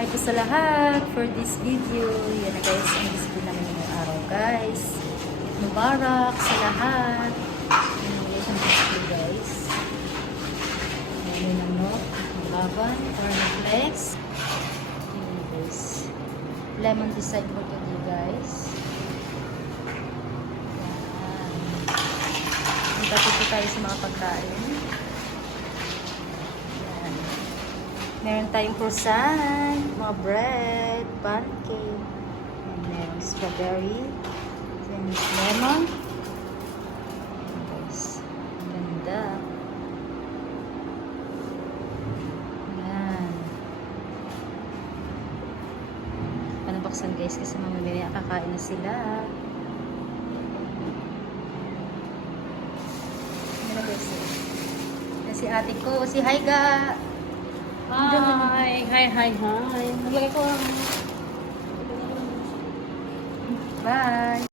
Hi po sa lahat for this video. Yan na guys, ang display namin ngayong araw guys. Mubarak sa lahat. Yan yung display guys. Yan ang milk, laban, cornflakes. Yan guys. Lemon design for today guys. Yan. Magkatid po tayo sa mga pagkain. Meron tayong croissant, mga bread, pancake, meron strawberry, then lemon. Guys, ganda. Yan. Panabaksan guys kasi mamaya kakain na sila. Yan na guys. Yan si ate ko, si Haiga. Hi! Naglagay ko Bye!